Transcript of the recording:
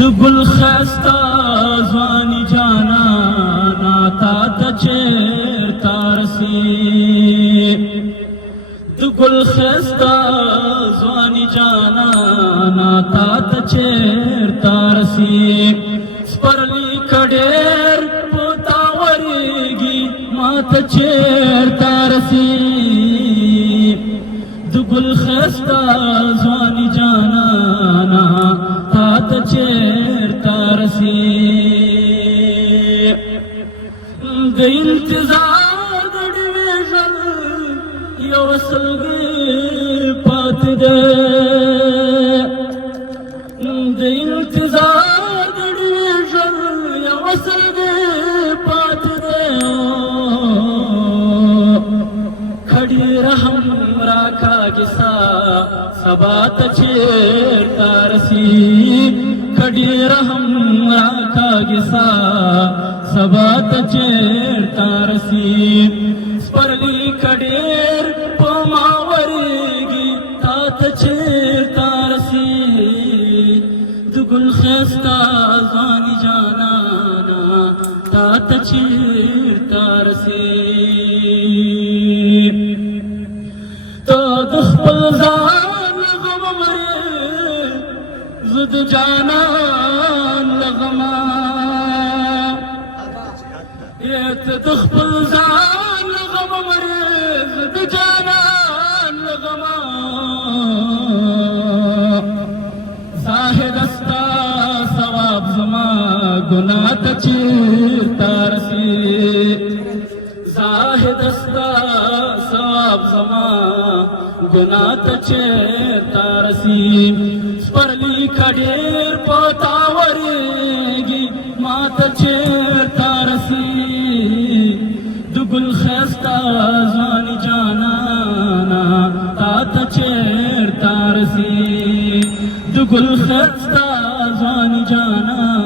گل خستا زوانی جانا ناتا تچیر تارسی گل خستا زوانی جانا ناتا تچیر تارسی سپرلی کډیر پوتا ورگی مات چیر تارسی گل خستا زوانی جانا ناتا چیر تارسی د انتظار د ډیویژن یو سلګي پات ده د انتظار د ډیویژن یو سلګي پات ده کډی رحم راکا کیسا سبا تچیر تارسی کډی رحم راکا کیسا سبا تچیر تارسی سپرلی کډیر پما ورگی تا تچیر تارسی د گل خستا زوانی جانا تا تچیر تارسی تو د خپل ځان غم مرې زد جانان لغما یت د خپل ځان غم مرې زد جانان لغما زاهد استا ثواب زما ګناه ته چیر تارسی زاهد استا ثواب زما گناہ تچیر تارسی سپرلی کډیر پوتا ورگی مات چیر تارسی د گل خستا زوانی جانا تا تچیر تارسی د گل خستا زوانی جانا